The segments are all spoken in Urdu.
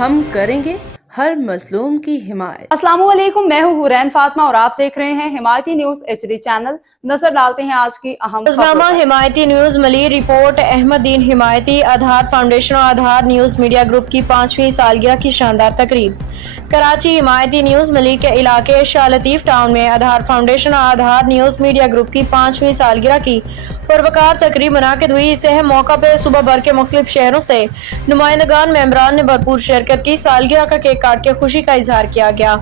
ہم کریں گے ہر مظلوم کی حمایت۔ السلام علیکم، میں ہوں حورین فاطمہ اور آپ دیکھ رہے ہیں حمایتی نیوز HD چینل۔ نظر ڈالتے ہیں آج کی اہم روزنامہ حمایتی نیوز ملی رپورٹ احمد دین حمایتی آدھار فاؤنڈیشن اور آدھار نیوز میڈیا گروپ کی 5ویں سالگرہ کی شاندار تقریب۔ کراچی حمایتی نیوز ملی کے علاقے شاہ لطیف ٹاؤن میں آدھار فاؤنڈیشن اور آدھار نیوز میڈیا گروپ کی 5ویں سالگرہ کی پروقار تقریب منعقد ہوئی۔ اس اہم موقع پہ صوبہ بھر کے مختلف شہروں سے نمائندگان ممبران نے بھرپور شرکت کی۔ سالگرہ کا کیک کاٹ کے خوشی کا اظہار کیا گیا۔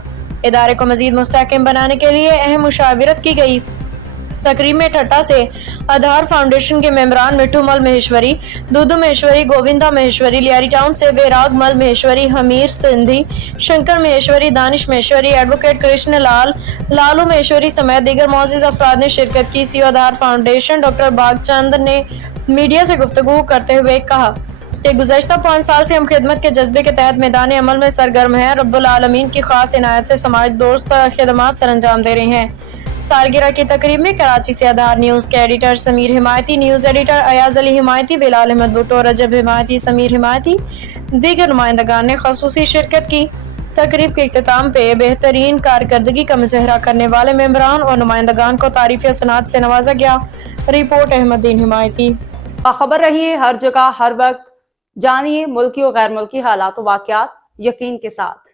ادارے کو مزید مستحکم بنانے کے لیے اہم مشاورت کی گئی۔ تقریب میں ٹھٹہ سے آدھار فاؤنڈیشن کے ممبران مٹھو مل مہیشوری، دودو مہیشوری، گووندا مہیشوری، لیاری ٹاؤن سے ویراگ مل مہیشوری، حمیر سندھی، شنکر مہیشوری، دانش مہیشوری، ایڈوکیٹ کرشن لال، لالو مہیشوری سمیت دیگر معزز افراد نے شرکت کی۔ CEO آدھار فاؤنڈیشن ڈاکٹر باغ چند نے میڈیا سے گفتگو کرتے ہوئے کہا کہ گزشتہ 5 سال سے ہم خدمت کے جذبے کے تحت میدان عمل میں سرگرم ہیں۔ رب العالمین کی خاص عنایت سے سماج دوست خدمات سر انجام دے رہے ہیں۔ سالگرہ کی تقریب میں کراچی سے آدھار نیوز کے editor Sameer Himayati, news editor Ayaz Ali Himayati, Bilal Ahmed Bhutto, Rajab Himayati, Sameer Himayati, دیگر نمائندگان نے خصوصی شرکت کی۔ تقریب کے اختتام پہ بہترین کارکردگی کا مظاہرہ کرنے والے ممبران اور نمائندگان کو تعریفی حسنات سے نوازا گیا۔ رپورٹ احمد دین حمایتی۔ باخبر رہیے ہر جگہ ہر وقت، جانیے ملکی و غیر ملکی حالات و واقعات یقین کے ساتھ۔